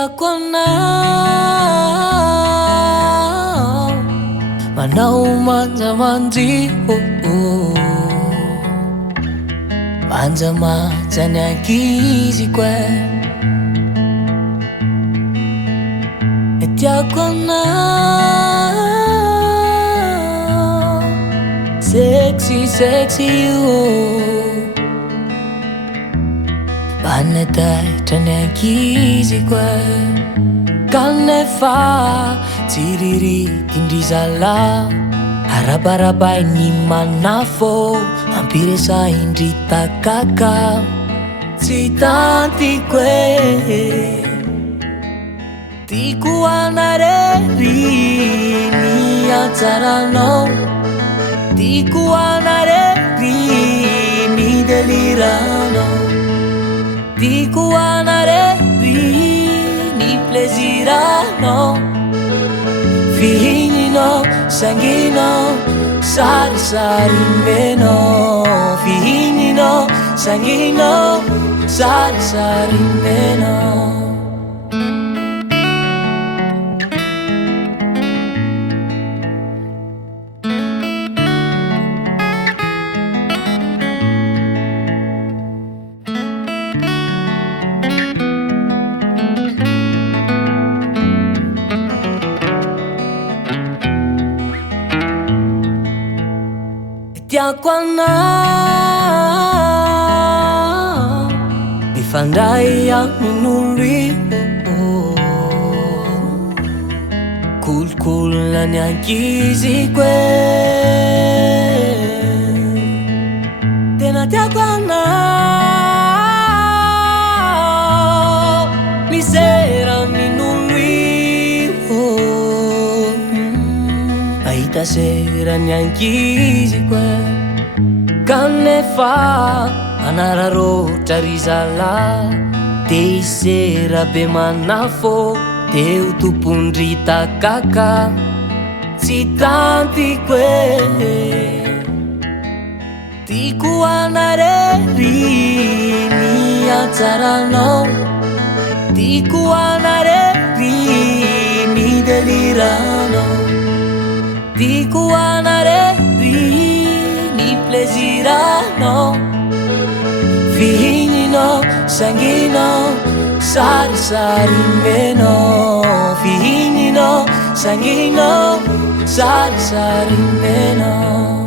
Tiako anao, manao manjamandry manjamanja ny ankiziko tiako anao, sexy sexy manataitra ny ankiziko kanefa tsy riritindry zalahy arabarabainy manafo ampiresaindry takaka tsy tantiko tiako anarery ny antsaranao, tiako anarery ny deliranao, tiako anarery ny plaisiranao, fihininao, sanginao, sarisary menao, fihininao, sanginao, sarisary menao. Tiako anao, mifandray amin'olona kolikola ny ankiziko tena tiako anao, misera amin'olona ahita sera ny ankiziko kanefa anararotra ry zalahy te hisera be manafo teo tompondry takaka tsy tantiko tiako anarery ny antsaranao, tiako anarery ny deliranao, tiako anarery ny plaisiranao, fihininao, sanginao, sarisary menao, fihininao, sanginao, sarisary menao.